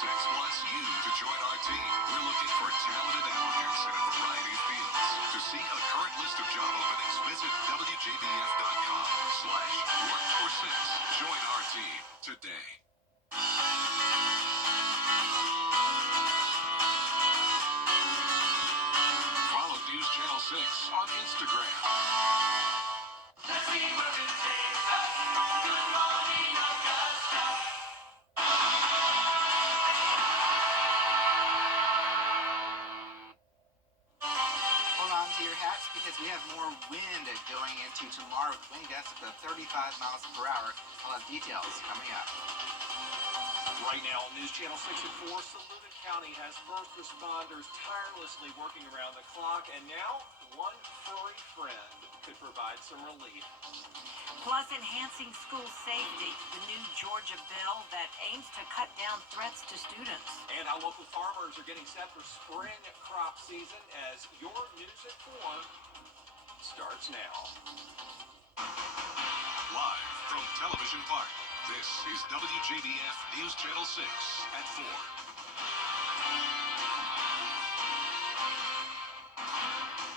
6 wants you to join our team. We're looking for talented applicants in a variety of fields. To see a current list of job openings, visit WJBF.com/work-for-6. Join our team today. Follow News Channel 6 on Instagram. Let's see where it takes us. Good morning, Augusta. Hold on to your hats because we have more wind going into tomorrow with wind gusts up to 35 miles per hour. I'll have details coming up. Right now on News Channel 6 at 4, Saluda County has first responders tirelessly working around the clock, and now one furry friend could provide some relief. Plus, enhancing school safety, the new Georgia bill that aims to cut down threats to students. And how local farmers are getting set for spring crop season as your News at 4 starts now. Live from Television Park, this is WJBF News Channel 6 at 4.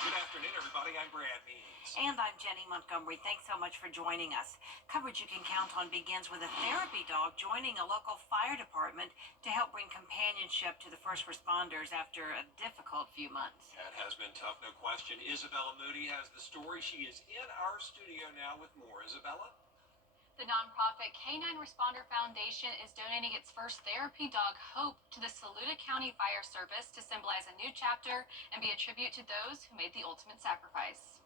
Good afternoon, everybody. I'm Brad Means. And I'm Jenny Montgomery. Thanks so much for joining us. Coverage you can count on begins with a therapy dog joining a local fire department to help bring companionship to the first responders after a difficult few months. That has been tough, no question. Isabella Moody has the story. She is in our studio now with more. Isabella? The nonprofit Canine Responder Foundation is donating its first therapy dog, Hope, to the Saluda County Fire Service to symbolize a new chapter and be a tribute to those who made the ultimate sacrifice.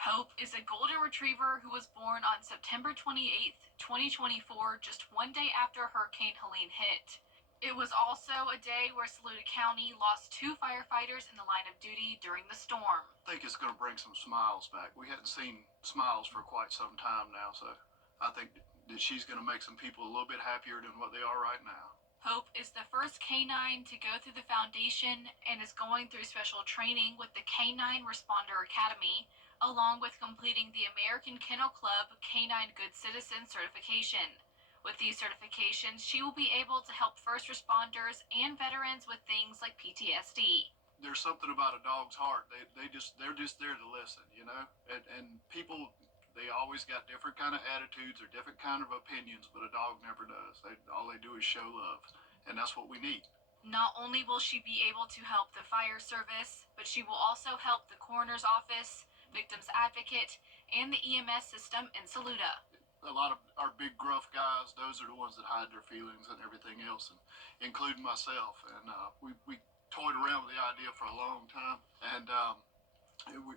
Hope is a golden retriever who was born on September 28th, 2024, just one day after Hurricane Helene hit. It was also a day where Saluda County lost 2 firefighters in the line of duty during the storm. I think it's going to bring some smiles back. We hadn't seen smiles for quite some time now, so I think that she's going to make some people a little bit happier than what they are right now. Hope is the first canine to go through the foundation and is going through special training with the Canine Responder Academy, along with completing the American Kennel Club Canine Good Citizen certification. With these certifications, she will be able to help first responders and veterans with things like PTSD. There's something about a dog's heart. They're just there to listen, you know? And people, they always got different kind of attitudes or different kind of opinions, but a dog never does. All they do is show love, and that's what we need. Not only will she be able to help the fire service, but she will also help the coroner's office, victims advocate, and the EMS system in Saluda. A lot of our big gruff guys, those are the ones that hide their feelings and everything else, and including myself. And we toyed around with the idea for a long time, and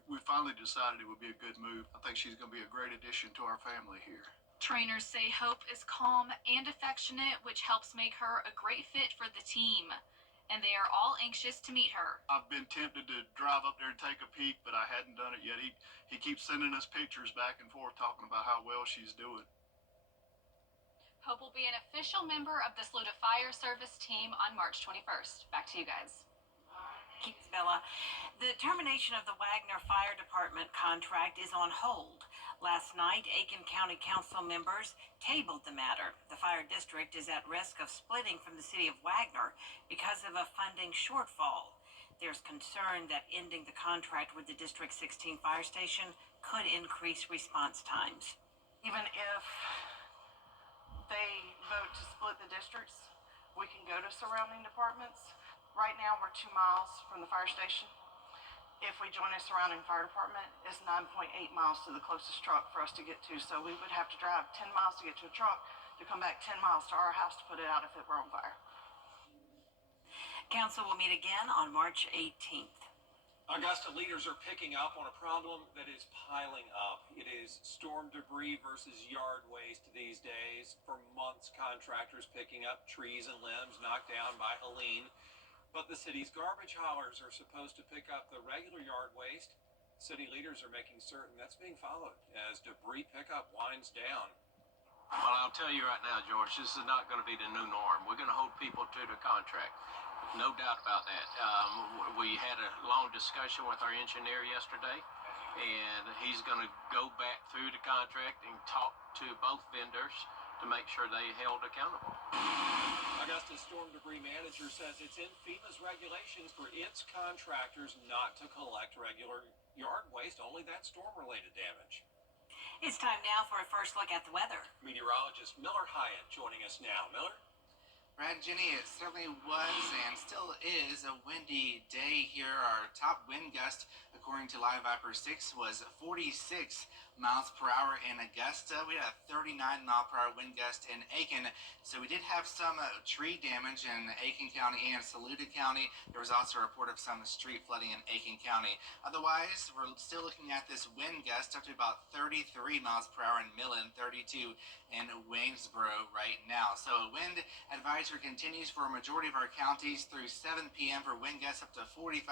we finally decided it would be a good move. I think she's going to be a great addition to our family here. Trainers say Hope is calm and affectionate, which helps make her a great fit for the team. And they are all anxious to meet her. I've been tempted to drive up there and take a peek, but I hadn't done it yet. He keeps sending us pictures back and forth talking about how well she's doing. Hope will be an official member of the Saluda Fire Service team on March 21st. Back to you guys. Thanks, Bella. The termination of the Wagner Fire Department contract is on hold. Last night, Aiken County Council members tabled the matter. The fire district is at risk of splitting from the city of Wagner because of a funding shortfall. There's concern that ending the contract with the District 16 fire station could increase response times. Even if they vote to split the districts, we can go to surrounding departments. Right now, we're 2 miles from the fire station. If we join a surrounding fire department, it's 9.8 miles to the closest truck for us to get to. So we would have to drive 10 miles to get to a truck to come back 10 miles to our house to put it out if it were on fire. Council will meet again on March 18th. Augusta leaders are picking up on a problem that is piling up. It is storm debris versus yard waste these days. For months, contractors picking up trees and limbs knocked down by Helene. But the city's garbage haulers are supposed to pick up the regular yard waste. City leaders are making certain that's being followed as debris pickup winds down. Well, I'll tell you right now, George, this is not going to be the new norm. We're going to hold people to the contract. No doubt about that. We had a long discussion with our engineer yesterday, and he's going to go back through the contract and talk to both vendors to make sure they held accountable. Augusta's storm debris manager says it's in FEMA's regulations for its contractors not to collect regular yard waste, only that storm-related damage. It's time now for a first look at the weather. Meteorologist Miller Hyatt joining us now. Miller? Brad and Jenny, it certainly was and still is a windy day here. Our top wind gust, according to Live Viper 6, was 46 miles per hour in Augusta. We had a 39-mile-per-hour wind gust in Aiken. So we did have some tree damage in Aiken County and Saluda County. There was also a report of some street flooding in Aiken County. Otherwise, we're still looking at this wind gust up to about 33 miles per hour in Millen, 32 in Waynesboro right now. So a wind advisory continues for a majority of our counties through 7 p.m. for wind gusts up to 45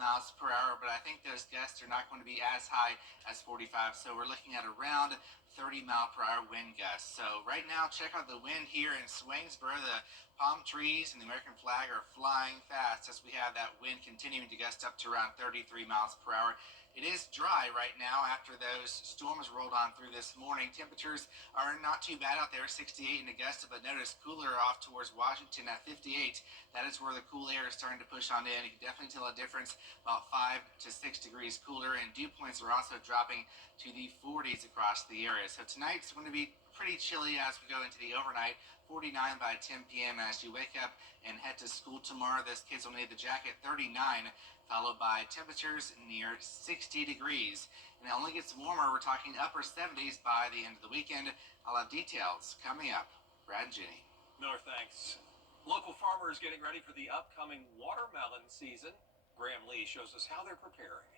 miles per hour, but I think those gusts are not going to be as high as 45, so we're looking at around 30-mile-per-hour wind gusts. So right now, check out the wind here in Swainsboro. The palm trees and the American flag are flying fast as we have that wind continuing to gust up to around 33 miles per hour. It is dry right now after those storms rolled on through this morning. Temperatures are not too bad out there, 68 in Augusta, but notice cooler off towards Washington at 58. That is where the cool air is starting to push on in. You can definitely tell a difference, about 5 to 6 degrees cooler, and dew points are also dropping to the 40s across the area. So tonight's going to be pretty chilly as we go into the overnight. 49 by 10 p.m. as you wake up and head to school tomorrow. Those kids will need the jacket. 39, followed by temperatures near 60 degrees. And it only gets warmer. We're talking upper 70s by the end of the weekend. I'll have details coming up. Brad and Jenny. Miller, thanks. Local farmers getting ready for the upcoming watermelon season. Graham Lee shows us how they're preparing.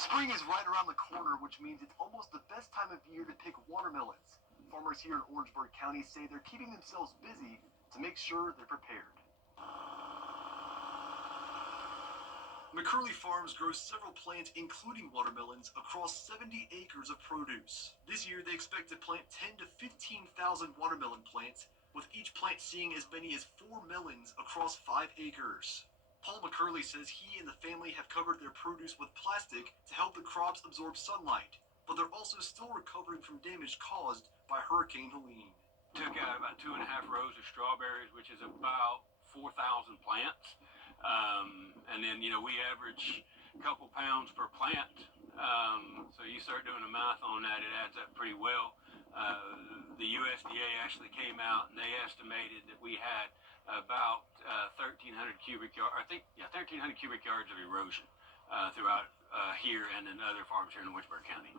Spring is right around the corner, which means it's almost the best time of year to pick watermelons. Farmers here in Orangeburg County say they're keeping themselves busy to make sure they're prepared. McCurley Farms grows several plants, including watermelons, across 70 acres of produce. This year, they expect to plant 10 to 15,000 watermelon plants, with each plant seeing as many as 4 melons across 5 acres. Paul McCurley says he and the family have covered their produce with plastic to help the crops absorb sunlight, but they're also still recovering from damage caused by Hurricane Helene. Took out about 2.5 rows of strawberries, which is about 4,000 plants. And then, we average a couple pounds per plant. So you start doing the math on that, it adds up pretty well. The USDA actually came out and they estimated that we had about 1,300 cubic yards, 1,300 cubic yards of erosion throughout here and in other farms here in Orangeburg County.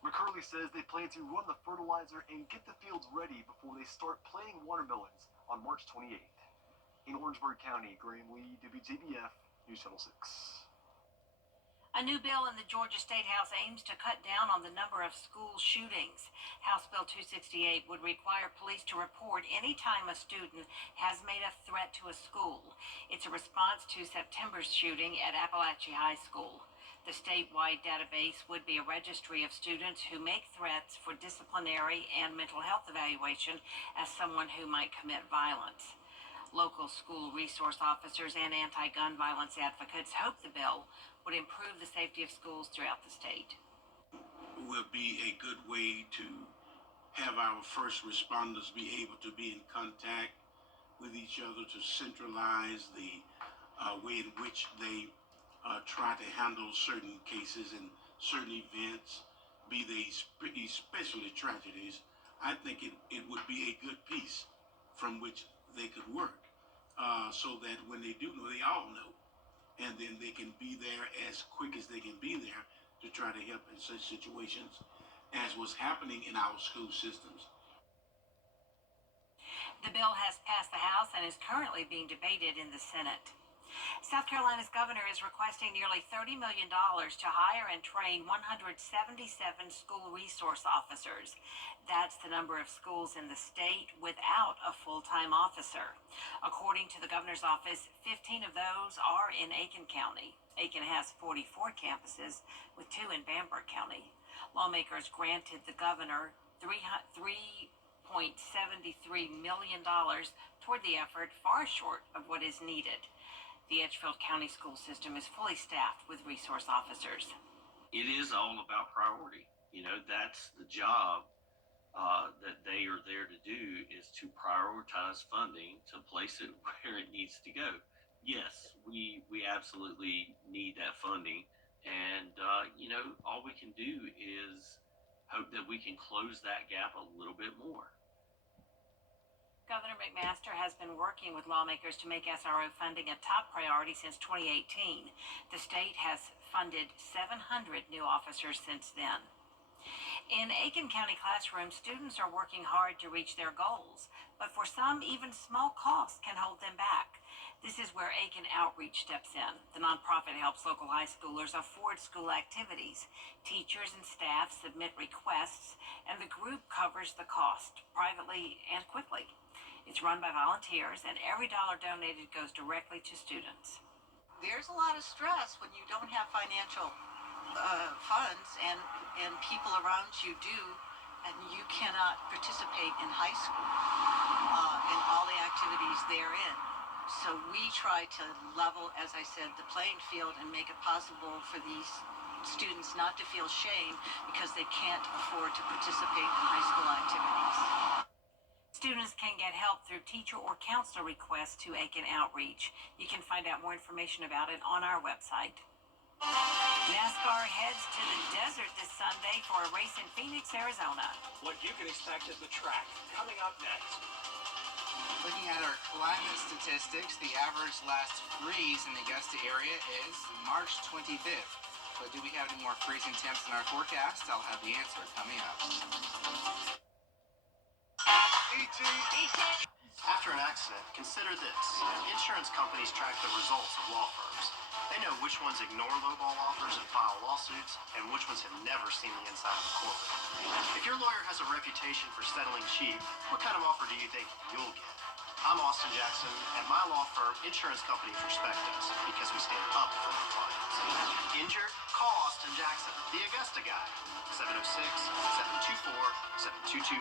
McCurley says they plan to run the fertilizer and get the fields ready before they start planting watermelons on March 28th. In Orangeburg County, Graham Lee, WJBF, News Channel 6. A new bill in the Georgia State House aims to cut down on the number of school shootings. House Bill 268 would require police to report any time a student has made a threat to a school. It's a response to September's shooting at Appalachia High School. The statewide database would be a registry of students who make threats for disciplinary and mental health evaluation as someone who might commit violence. Local school resource officers and anti-gun violence advocates hope the bill would improve the safety of schools throughout the state. It will be a good way to have our first responders be able to be in contact with each other, to centralize the way in which they try to handle certain cases and certain events, be they especially tragedies. I think it would be a good piece from which they could work, so that when they do know, they all know, and then they can be there as quick as they can be there to try to help in such situations as was happening in our school systems. The bill has passed the House and is currently being debated in the Senate. South Carolina's governor is requesting nearly $30 million to hire and train 177 school resource officers. That's the number of schools in the state without a full-time officer. According to the governor's office, 15 of those are in Aiken County. Aiken has 44 campuses, with 2 in Bamberg County. Lawmakers granted the governor $3.73 million toward the effort, far short of what is needed. The Edgefield County school system is fully staffed with resource officers. It is all about priority. That's the job that they are there to do is to prioritize funding to place it where it needs to go. Yes, we absolutely need that funding, and all we can do is hope that we can close that gap a little bit more. Governor McMaster has been working with lawmakers to make SRO funding a top priority since 2018. The state has funded 700 new officers since then. In Aiken County classrooms, students are working hard to reach their goals, but for some, even small costs can hold them back. This is where Aiken Outreach steps in. The nonprofit helps local high schoolers afford school activities. Teachers and staff submit requests, and the group covers the cost privately and quickly. It's run by volunteers, and every dollar donated goes directly to students. There's a lot of stress when you don't have financial funds and people around you do, and you cannot participate in high school and all the activities therein. So we try to level, as I said, the playing field and make it possible for these students not to feel shame because they can't afford to participate in high school activities. Students can get help through teacher or counselor requests to Aiken Outreach. You can find out more information about it on our website. NASCAR heads to the desert this Sunday for a race in Phoenix, Arizona. What you can expect at the track coming up next. Looking at our climate statistics, the average last freeze in the Augusta area is March 25th. But do we have any more freezing temps in our forecast? I'll have the answer coming up. After an accident, consider this. Insurance companies track the results of law firms. They know which ones ignore lowball offers and file lawsuits, and which ones have never seen the inside of a courtroom. If your lawyer has a reputation for settling cheap, what kind of offer do you think you'll get? I'm Austin Jackson, and my law firm, insurance companies respect us because we stand up for our clients. Injured? Call Austin Jackson, the Augusta guy. 706-724-7224.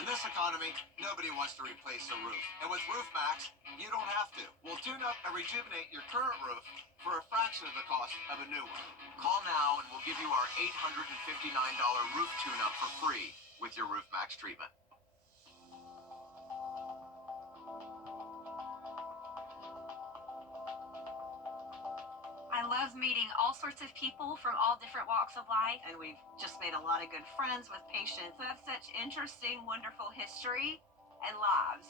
In this economy, nobody wants to replace a roof. And with Roof Max, you don't have to. We'll tune up and rejuvenate your current roof for a fraction of the cost of a new one. Call now and we'll give you our $859 roof tune-up for free with your Roof Max treatment. I love meeting all sorts of people from all different walks of life. And we've just made a lot of good friends with patients Who have such interesting, wonderful history and lives.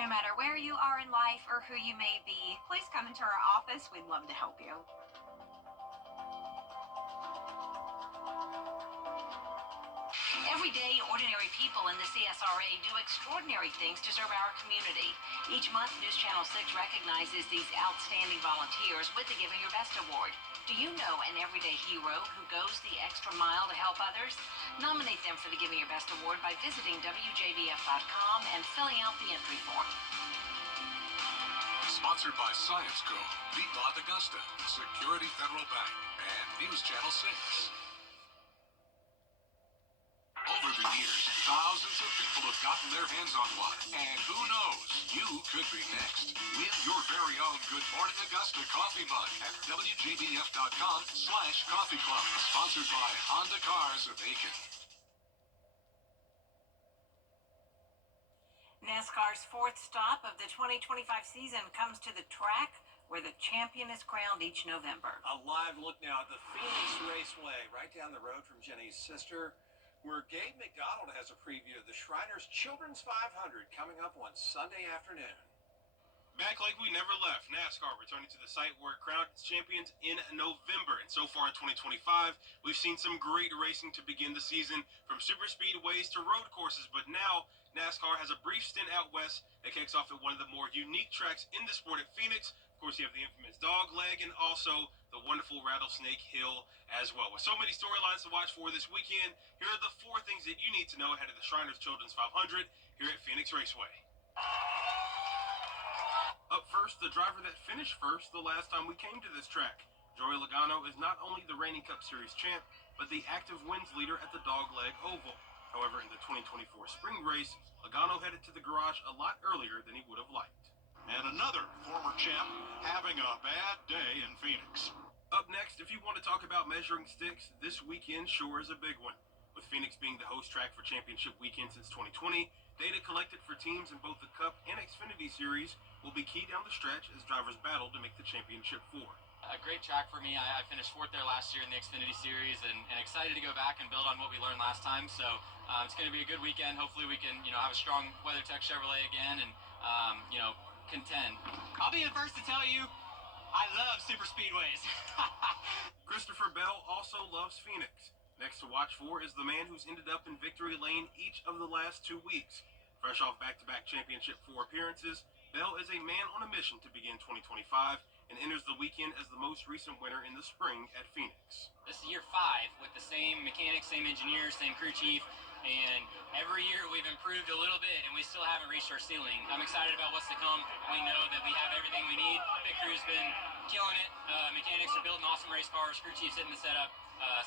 No matter where you are in life or who you may be, please come into our office. We'd love to help you. Every day, ordinary people in the CSRA do extraordinary things to serve our community. Each month, News Channel 6 recognizes these outstanding volunteers with the Giving Your Best Award. Do you know an everyday hero who goes the extra mile to help others? Nominate them for the Giving Your Best Award by visiting WJBF.com and filling out the entry form. Sponsored by Science Co., Beatlot Augusta, Security Federal Bank, and News Channel 6. Over the years, thousands of people have gotten their hands on one. And who knows, you could be next. Win your very own Good Morning Augusta coffee mug at WJBF.com/coffee club. Sponsored by Honda Cars of Aiken. NASCAR's fourth stop of the 2025 season comes to the track where the champion is crowned each November. A live look now at the Phoenix Raceway, right down the road from Jenny's sister, where Gabe McDonald has a preview of the Shriners Children's 500 coming up on Sunday afternoon. Back like we never left, NASCAR returning to the site where it crowned its champions in November. And so far in 2025, we've seen some great racing to begin the season, from super speedways to road courses. But now, NASCAR has a brief stint out west that kicks off at one of the more unique tracks in the sport at Phoenix. Of course, you have the infamous Dog Leg and also the wonderful Rattlesnake Hill as well. With so many storylines to watch for this weekend, here are the 4 things that you need to know ahead of the Shriners Children's 500 here at Phoenix Raceway. Up first, the driver that finished first the last time we came to this track. Joey Logano is not only the reigning Cup Series champ, but the active wins leader at the Dogleg Oval. However, in the 2024 spring race, Logano headed to the garage a lot earlier than he would have liked. And another former champ having a bad day in Phoenix. Up next, if you want to talk about measuring sticks, this weekend sure is a big one. With Phoenix being the host track for championship weekend since 2020, data collected for teams in both the Cup and Xfinity Series will be key down the stretch as drivers battle to make the championship four. A great track for me. I finished fourth there last year in the Xfinity Series, and excited to go back and build on what we learned last time. So it's going to be a good weekend. Hopefully we can, have a strong WeatherTech Chevrolet again and, contend. I'll be the first to tell you, I love super speedways. Christopher Bell also loves Phoenix. Next to watch for is the man who's ended up in victory lane each of the last 2 weeks. Fresh off back-to-back championship 4 appearances, Bell is a man on a mission to begin 2025 and enters the weekend as the most recent winner in the spring at Phoenix. This is year 5 with the same mechanics, same engineers, same crew chief, and every year we've improved a little bit and we still haven't reached our ceiling. I'm excited about what's to come. We know that we have everything we need. Pit crew's been killing it. Mechanics are building awesome race cars. Crew chief's hitting the setup.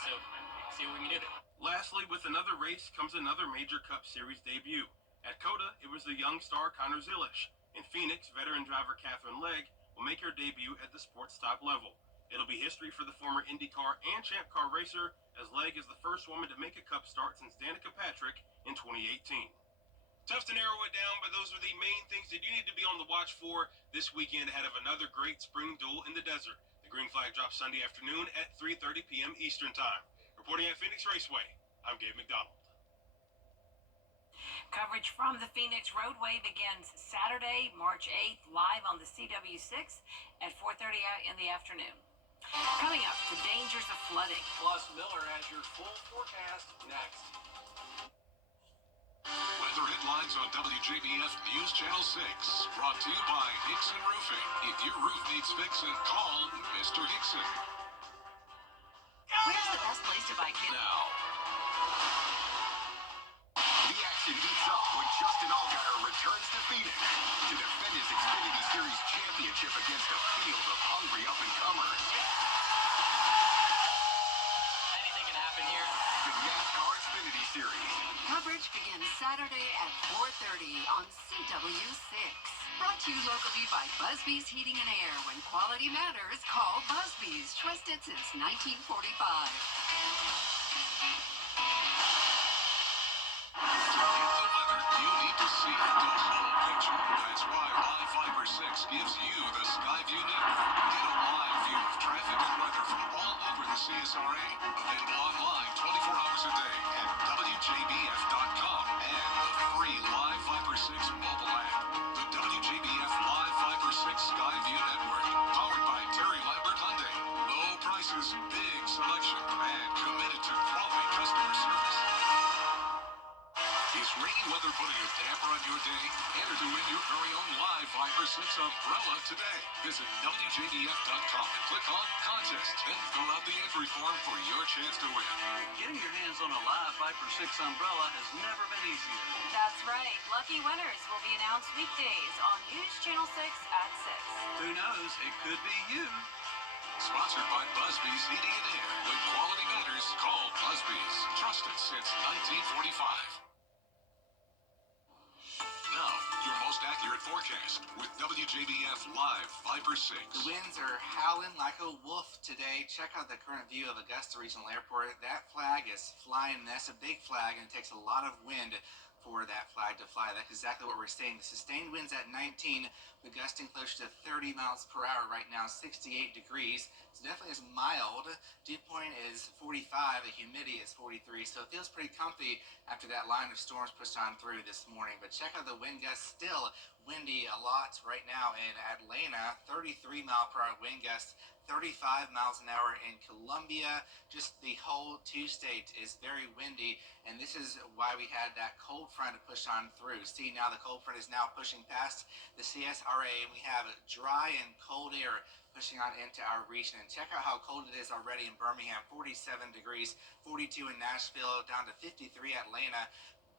So see what we can do. Lastly, with another race comes another major Cup Series debut. At COTA, it was the young star Connor Zilisch. In Phoenix, veteran driver Catherine Legg will make her debut at the sports top level. It'll be history for the former IndyCar and Champ Car racer, as Legg is the first woman to make a Cup start since Danica Patrick in 2018. Tough to narrow it down, but those are the main things that you need to be on the watch for this weekend ahead of another great spring duel in the desert. The green flag drops Sunday afternoon at 3:30 p.m. Eastern Time. Reporting at Phoenix Raceway, I'm Gabe McDonald. Coverage from the Phoenix Roadway begins Saturday, March 8th, live on the CW6 at 4:30 in the afternoon. Coming up, the dangers of flooding. Plus, Miller has your full forecast next. Weather headlines on WJBF News Channel 6. Brought to you by Hickson Roofing. If your roof needs fixing, call Mr. Hickson. Where's the best place to buy kids? Now. The action heats up when Justin Allgaier returns to Phoenix to defend his Xfinity Series championship against a field of hungry up-and-comers. Anything can happen here. The NASCAR Xfinity Series. Coverage begins Saturday at 4:30 on CW6. Brought to you locally by Busby's Heating and Air. When quality matters, call Busby's. Trusted since 1945. You need to see the whole picture. That's why Live Fiber 6 gives you the Skyview network. Get a live view of traffic and weather from all over the CSRA. Available online 24 hours a day at WJBF.com and the free Live Fiber 6 mobile app. The WJBF Live Fiber 6 Skyview network. Powered by Terry Lambert Hyundai. Low prices, big selection, and committed to quality customer service. Is rainy weather putting a damper on your day? Enter to win your very own Live Fiber 6 umbrella today. Visit WJBF.com and click on Contest. Then fill out the entry form for your chance to win. Getting your hands on a Live Viper 6 umbrella has never been easier. That's right. Lucky winners will be announced weekdays on News Channel 6 at 6. Who knows? It could be you. Sponsored by Busby's Heating and Air. When quality matters, call Busby's. Trusted since 1945. Now, your most accurate forecast with WJBF Live Fiber 6. The winds are howling like a wolf today. Check out the current view of Augusta Regional Airport. That flag is flying. That's a big flag, and it takes a lot of wind for that flag to fly. That's exactly what we're seeing. The sustained winds at 19, but gusting close to 30 miles per hour right now, 68 degrees. So definitely is mild. Dew point is 45, the humidity is 43, so it feels pretty comfy after that line of storms pushed on through this morning. But check out the wind gusts, still windy a lot right now in Atlanta, 33 mile per hour wind gusts, 35 miles an hour in Columbia. Just the whole two-state is very windy, and this is why we had that cold front to push on through. See, now the cold front is now pushing past the CSRA, and we have dry and cold air pushing on into our region. And check out how cold it is already in Birmingham, 47 degrees, 42 in Nashville, down to 53 Atlanta.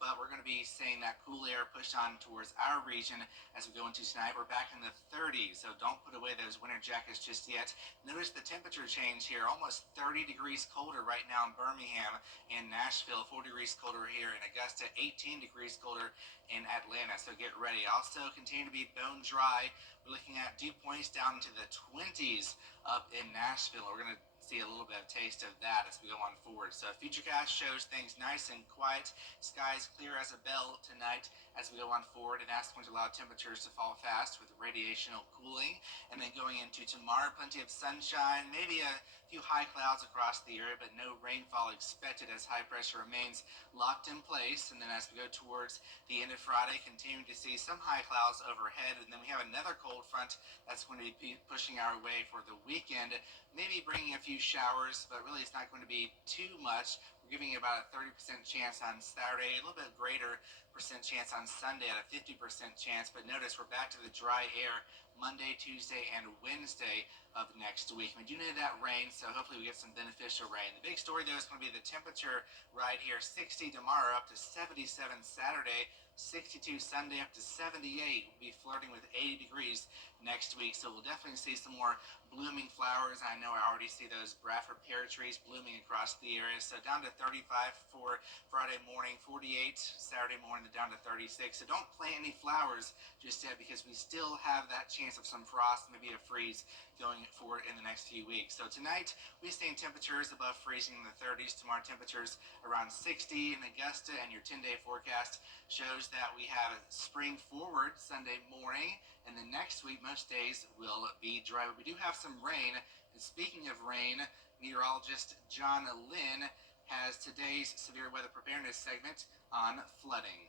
but we're going to be seeing that cool air push on towards our region as we go into tonight. We're back in the 30s, so don't put away those winter jackets just yet. Notice the temperature change here, almost 30 degrees colder right now in Birmingham and Nashville, 4 degrees colder here in Augusta, 18 degrees colder in Atlanta, so get ready. Also continue to be bone dry. We're looking at dew points down into the 20s up in Nashville. We're going to see a little bit of taste of that as we go on forward. So Futurecast shows things nice and quiet. Skies clear as a bell tonight as we go on forward, and that's going to allow temperatures to fall fast with radiational cooling. And then going into tomorrow, plenty of sunshine, maybe a few high clouds across the area, but no rainfall expected as high pressure remains locked in place. And then as we go towards the end of Friday, continuing to see some high clouds overhead, and then we have another cold front that's going to be pushing our way for the weekend, maybe bringing a few showers, but really it's not going to be too much. We're giving about a 30% chance on Saturday, a little bit greater percent chance on Sunday at a 50% chance, but notice we're back to the dry air Monday, Tuesday, and Wednesday of next week. We do need that rain, so hopefully we get some beneficial rain. The big story, though, is going to be the temperature right here. 60 tomorrow, up to 77 Saturday, 62 Sunday, up to 78. We'll be flirting with 80 degrees next week, so we'll definitely see some more blooming flowers. I know I already see those Bradford pear trees blooming across the area. So down to 35 for Friday morning, 48 Saturday morning, down to 36. So don't plant any flowers just yet because we still have that chance of some frost, maybe a freeze going forward in the next few weeks. So tonight we're seeing temperatures above freezing in the 30s. Tomorrow temperatures around 60 in Augusta, and your 10-day forecast shows that we have spring forward Sunday morning, and then next week most days will be dry. But we do have some rain, and speaking of rain, meteorologist John Lynn has today's severe weather preparedness segment on flooding.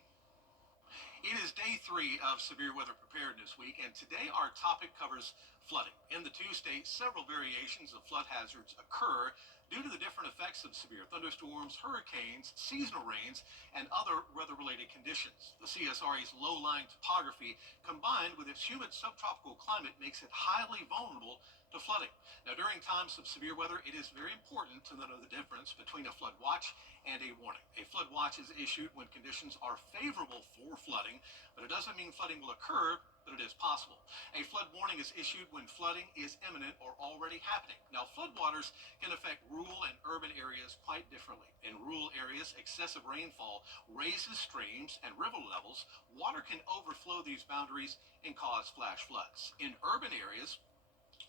It is day 3 of Severe Weather Preparedness Week, and today our topic covers flooding. In the 2 states, several variations of flood hazards occur due to the different effects of severe thunderstorms, hurricanes, seasonal rains, and other weather-related conditions. The CSRA's low-lying topography, combined with its humid subtropical climate, makes it highly vulnerable to flooding. Now, during times of severe weather, it is very important to know the difference between a flood watch and a warning. A flood watch is issued when conditions are favorable for flooding, but it doesn't mean flooding will occur, but it is possible. A flood warning is issued when flooding is imminent or already happening. Now, floodwaters can affect rural and urban areas quite differently. In rural areas, excessive rainfall raises streams and river levels. Water can overflow these boundaries and cause flash floods. In urban areas,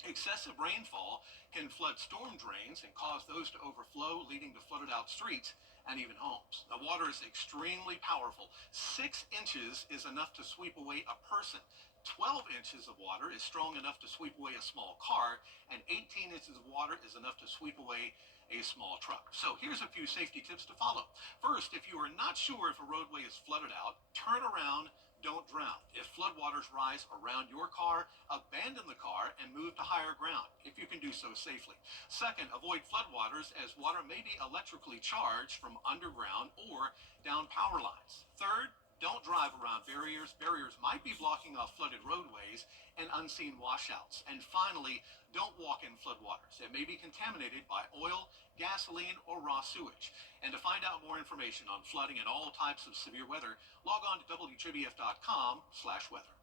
excessive rainfall can flood storm drains and cause those to overflow, leading to flooded out streets and even homes. The water is extremely powerful. 6 inches is enough to sweep away a person. 12 inches of water is strong enough to sweep away a small car, and 18 inches of water is enough to sweep away a small truck. So here's a few safety tips to follow. First, if you are not sure if a roadway is flooded out, turn around. Don't drown. If floodwaters rise around your car, abandon the car and move to higher ground if you can do so safely. Second, avoid floodwaters as water may be electrically charged from underground or down power lines. Third, don't drive around barriers. Barriers might be blocking off flooded roadways and unseen washouts. And finally, don't walk in floodwaters. It may be contaminated by oil, gasoline, or raw sewage. And to find out more information on flooding and all types of severe weather, log on to WJBF.com/weather.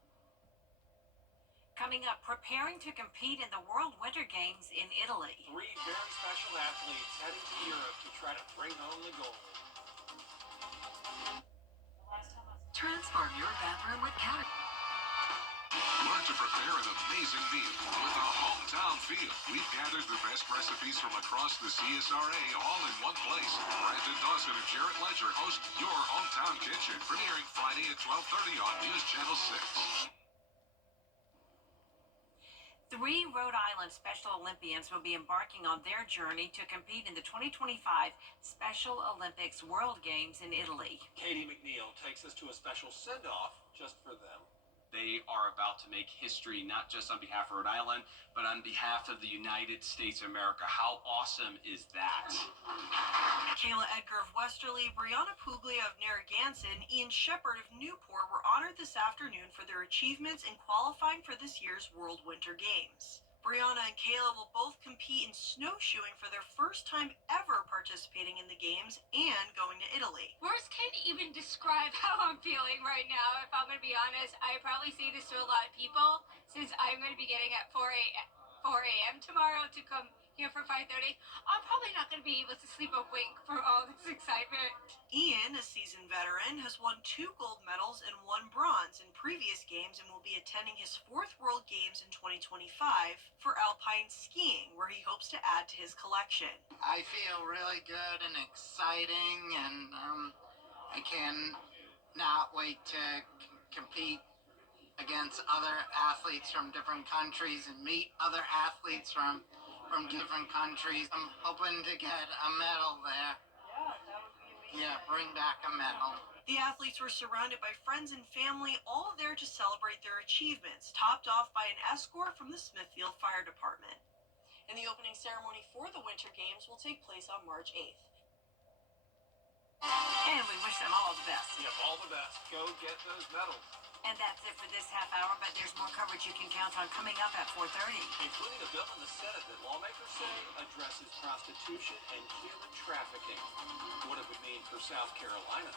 Coming up, preparing to compete in the World Winter Games in Italy. 3 very special athletes heading to Europe to try to bring home the gold. Transform your bathroom with Cat. Learn to prepare an amazing meal with a hometown feel. We've gathered the best recipes from across the CSRA all in one place. Brandon Dawson and Jarrett Ledger host Your Hometown Kitchen, premiering Friday at 12:30 on News Channel 6. 3 Rhode Island Special Olympians will be embarking on their journey to compete in the 2025 Special Olympics World Games in Italy. Katie McNeil takes us to a special send-off just for them. They are about to make history, not just on behalf of Rhode Island, but on behalf of the United States of America. How awesome is that? Kayla Edgar of Westerly, Brianna Puglia of Narragansett, and Ian Shepard of Newport were honored this afternoon for their achievements in qualifying for this year's World Winter Games. Brianna and Kayla will both compete in snowshoeing for their first time ever participating in the games and going to Italy. Words can't even describe how I'm feeling right now. If I'm going to be honest, I probably say this to a lot of people since I'm going to be getting at 4 a.m. tomorrow to come here for 5:30. I'm probably not going to be able to sleep a wink for all this excitement. Ian, a seasoned veteran, has won 2 gold medals and 1 bronze in previous games and will be attending his 4th World Games in 2025 for alpine skiing, where he hopes to add to his collection. I feel really good and exciting, and I can not wait to compete against other athletes from different countries and meet other athletes from different countries. I'm hoping to get a medal there. Yeah, bring back a medal. The athletes were surrounded by friends and family, all there to celebrate their achievements, topped off by an escort from the Smithfield Fire Department. And the opening ceremony for the Winter Games will take place on March 8th. And we wish them all the best. Yep, all the best. Go get those medals. And that's it for this half hour, but there's more coverage you can count on coming up at 4:30. Including a bill in the Senate that lawmakers say addresses prostitution and human trafficking. What it would mean for South Carolina.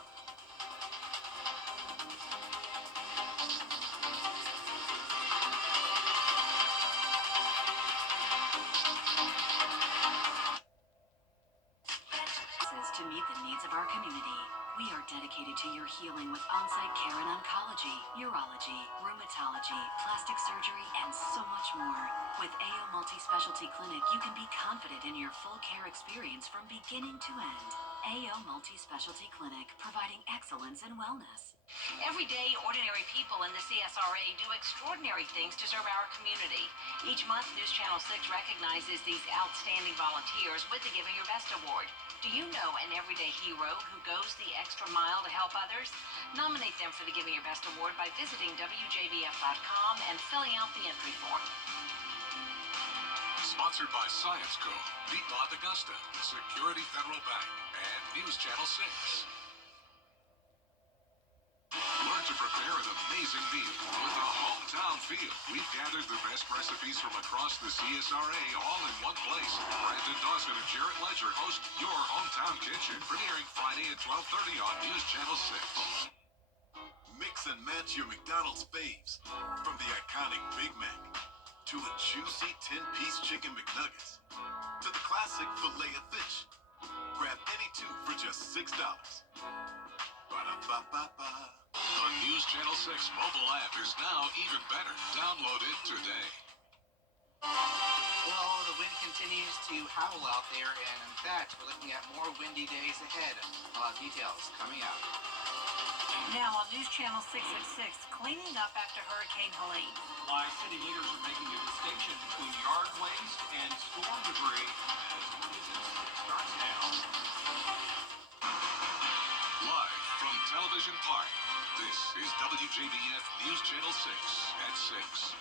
To meet the needs of our community. We are dedicated to your healing with on-site care in oncology, urology, rheumatology, plastic surgery, and so much more. With AO Multi-Specialty Clinic, you can be confident in your full care experience from beginning to end. AO Multi-Specialty Clinic, providing excellence in wellness. Every day, ordinary people in the CSRA do extraordinary things to serve our community. Each month, News Channel 6 recognizes these outstanding volunteers with the Giving Your Best Award. Do you know an everyday hero who goes the extra mile to help others? Nominate them for the Giving Your Best Award by visiting WJBF.com and filling out the entry form. Sponsored by Science Co., Piedmont Augusta, Security Federal Bank, and News Channel 6. Learn to prepare an amazing meal with a hometown feel. We've gathered the best recipes from across the CSRA all in one place. Brandon Dawson and Jarrett Ledger host Your Hometown Kitchen, premiering Friday at 12:30 on News Channel 6. Mix and match your McDonald's faves, from the iconic Big Mac to a juicy 10-piece chicken McNuggets to the classic Filet-O-Fish. Grab any two for just $6. Ba-da-ba-ba-ba. The News Channel 6 mobile app is now even better. Download it today. Well, the wind continues to howl out there, and in fact, we're looking at more windy days ahead. Details coming up. Now on News Channel 6 at 6, cleaning up after Hurricane Helene. Why city leaders are making a distinction between yard waste and storm debris as the season starts now. Live from Television Park, this is WJBF News Channel 6 at 6.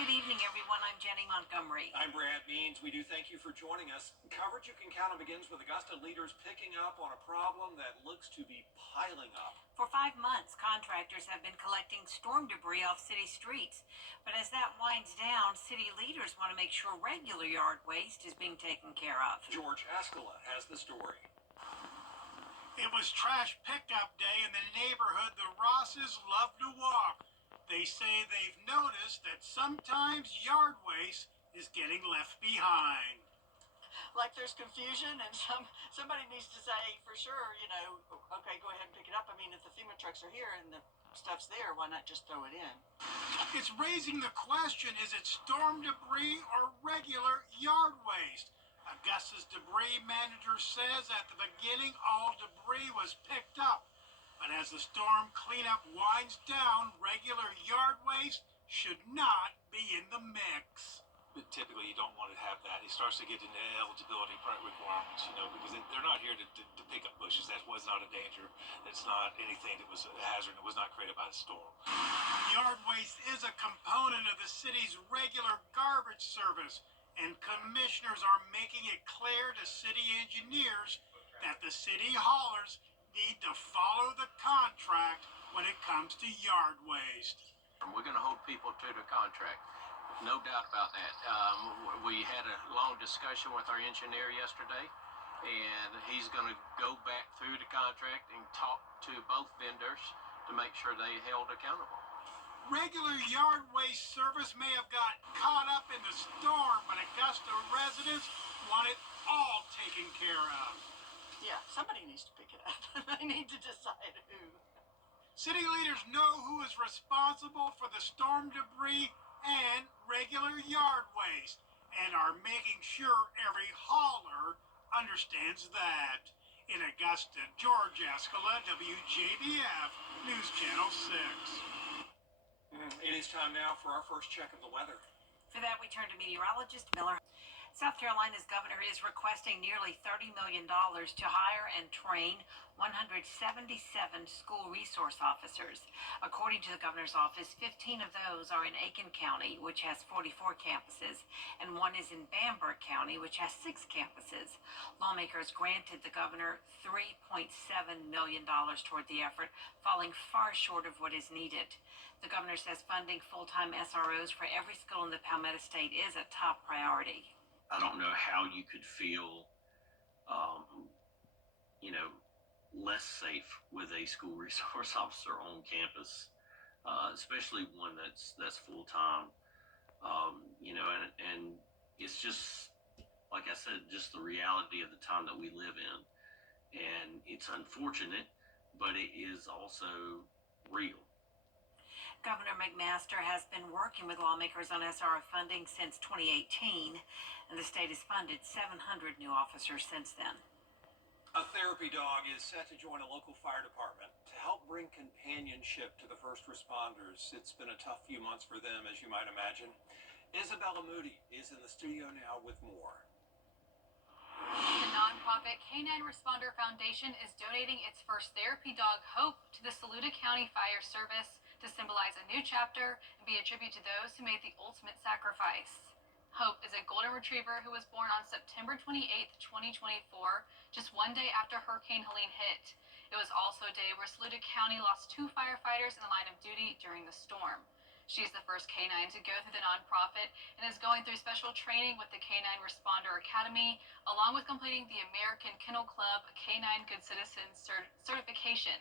Good evening, everyone. I'm Jenny Montgomery. I'm Brad Means. We do thank you for joining us. Coverage you can count on begins with Augusta leaders picking up on a problem that looks to be piling up. For 5 months, contractors have been collecting storm debris off city streets. But as that winds down, city leaders want to make sure regular yard waste is being taken care of. George Escala has the story. It was trash pickup day in the neighborhood the Rosses love to walk. They say they've noticed that sometimes yard waste is getting left behind. Like there's confusion, and somebody needs to say for sure, okay, go ahead and pick it up. I mean, if the FEMA trucks are here and the stuff's there, why not just throw it in? It's raising the question, is it storm debris or regular yard waste? Augusta's debris manager says at the beginning all debris was picked up. But as the storm cleanup winds down, regular yard waste should not be in the mix. But typically, you don't want to have that. It starts to get into eligibility requirements, because they're not here to pick up bushes. That was not a danger. It's not anything that was a hazard. It was not created by the storm. Yard waste is a component of the city's regular garbage service, and commissioners are making it clear to city engineers that the city haulers need to follow the contract when it comes to yard waste. We're going to hold people to the contract. No doubt about that. We had a long discussion with our engineer yesterday, and he's going to go back through the contract and talk to both vendors to make sure they held accountable. Regular yard waste service may have got caught up in the storm, but Augusta residents want it all taken care of. Yeah, somebody needs to pick it up. They need to decide who. City leaders know who is responsible for the storm debris and regular yard waste, and are making sure every hauler understands that. In Augusta, George Escala, WJBF, News Channel 6. It is time now for our first check of the weather. For that, we turn to meteorologist Miller. South Carolina's governor is requesting nearly $30 million to hire and train 177 school resource officers. According to the governor's office, 15 of those are in Aiken County, which has 44 campuses, and one is in Bamberg County, which has 6 campuses. Lawmakers granted the governor $3.7 million toward the effort, falling far short of what is needed. The governor says funding full-time SROs for every school in the Palmetto State is a top priority. I don't know how you could feel, less safe with a school resource officer on campus, especially one that's full time. And it's just, like I said, just the reality of the time that we live in, and it's unfortunate, but it is also real. Governor McMaster has been working with lawmakers on SRO funding since 2018, and the state has funded 700 new officers since then. A therapy dog is set to join a local fire department to help bring companionship to the first responders. It's been a tough few months for them, as you might imagine. Isabella Moody is in the studio now with more. The nonprofit Canine Responder Foundation is donating its first therapy dog, Hope, to the Saluda County Fire Service to symbolize a new chapter and be a tribute to those who made the ultimate sacrifice. Hope is a golden retriever who was born on September 28, 2024, just one day after Hurricane Helene hit. It was also a day where Saluda County lost 2 firefighters in the line of duty during the storm. She is the first canine to go through the nonprofit and is going through special training with the Canine Responder Academy, along with completing the American Kennel Club Canine Good Citizen certification.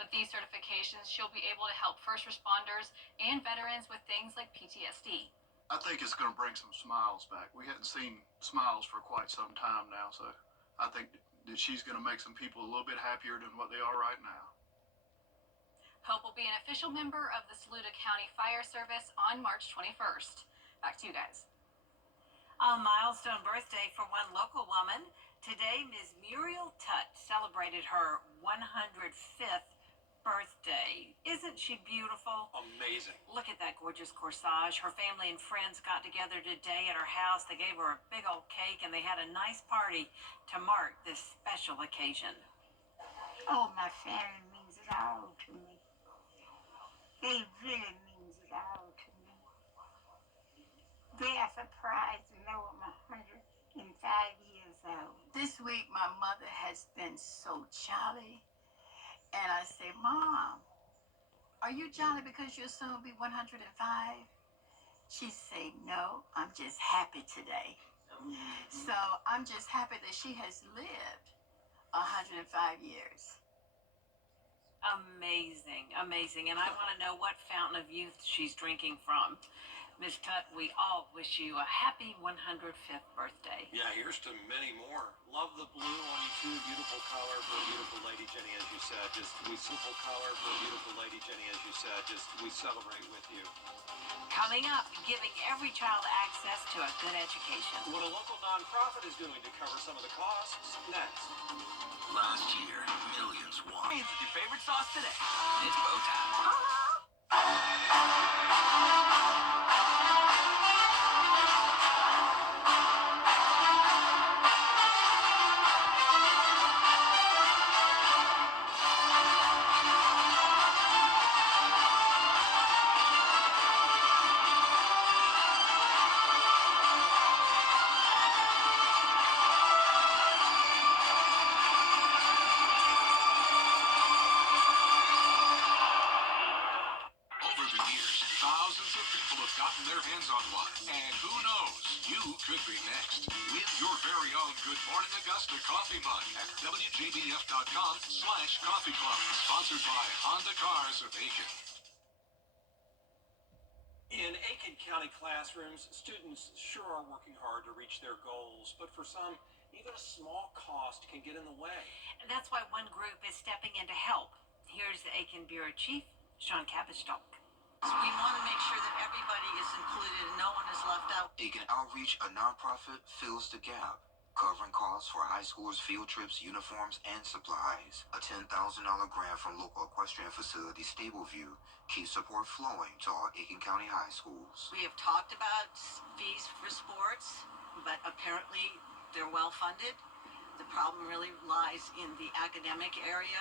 With these certifications, she'll be able to help first responders and veterans with things like PTSD. I think it's going to bring some smiles back. We hadn't seen smiles for quite some time now, so I think that she's going to make some people a little bit happier than what they are right now. Hope will be an official member of the Saluda County Fire Service on March 21st. Back to you guys. A milestone birthday for one local woman. Today, Ms. Muriel Tutt celebrated her 105th birthday. Isn't she beautiful? Amazing. Look at that gorgeous corsage. Her family and friends got together today at her house. They gave her a big old cake and they had a nice party to mark this special occasion. Oh, my family means it all to me. They really means it all to me. They are surprised to know I'm 105 years old. This week my mother has been so jolly. And I say, Mom, are you jolly because you'll soon be 105? She say, no, I'm just happy today. So I'm just happy that she has lived 105 years. Amazing, amazing. And I want to know what fountain of youth she's drinking from. Ms. Tutt, we all wish you a happy 105th birthday. Yeah, here's to many more. Love the blue on you too. Beautiful color for a beautiful lady, Jenny, as you said. Simple color for a beautiful lady, Jenny, as you said. We celebrate with you. Coming up, giving every child access to a good education. What a local nonprofit is doing to cover some of the costs. Next. Last year, millions won. It's your favorite sauce today. It's bow time. at WJBF.com/coffee club. Sponsored by Honda Cars of Aiken. In Aiken County classrooms, students sure are working hard to reach their goals, but for some, even a small cost can get in the way. And that's why one group is stepping in to help. Here's the Aiken Bureau Chief, Sean Capistock. We want to make sure that everybody is included and no one is left out. Aiken Outreach, a nonprofit, fills the gap, covering costs for high schoolers' field trips, uniforms, and supplies. A $10,000 grant from local equestrian facility Stableview keeps support flowing to all Aiken County high schools. We have talked about fees for sports, but apparently they're well funded. The problem really lies in the academic area,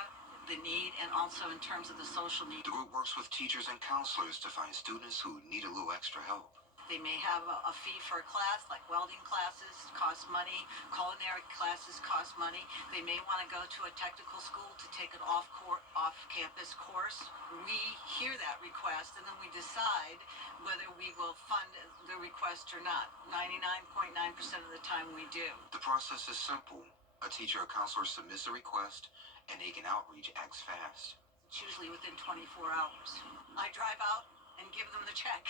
the need, and also in terms of the social need. The group works with teachers and counselors to find students who need a little extra help. They may have a fee for a class, like welding classes cost money, culinary classes cost money. They may want to go to a technical school to take an off-campus course. We hear that request, and then we decide whether we will fund the request or not. 99.9% of the time we do. The process is simple. A teacher or counselor submits a request, and Aiken Outreach acts fast. It's usually within 24 hours. I drive out and give them the check.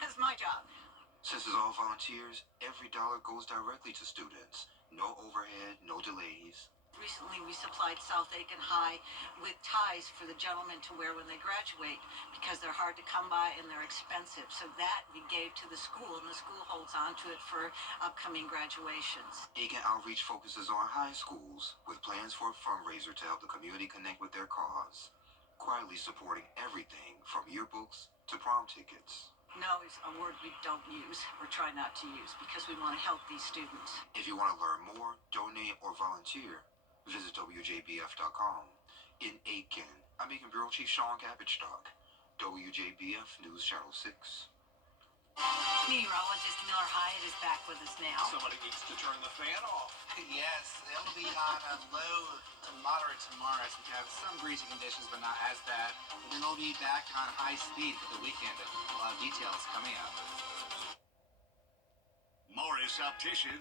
That's my job. Since it's all volunteers, every dollar goes directly to students. No overhead, no delays. Recently, we supplied South Aiken High with ties for the gentlemen to wear when they graduate because they're hard to come by and they're expensive. So that we gave to the school, and the school holds on to it for upcoming graduations. Aiken Outreach focuses on high schools with plans for a fundraiser to help the community connect with their cause, quietly supporting everything from yearbooks to prom tickets. No is a word we don't use or try not to use because we want to help these students. If you want to learn more, donate, or volunteer, visit WJBF.com. In Aiken, I'm Aiken Bureau Chief Sean Capistock, WJBF News Channel 6. Meteorologist Miller Hyatt is back with us now. Somebody needs to turn the fan off. Yes, it'll be on a low to moderate tomorrow as we have some breezy conditions, but not as bad. And then it'll be back on high speed for the weekend. A lot of details coming up. Morris Opticians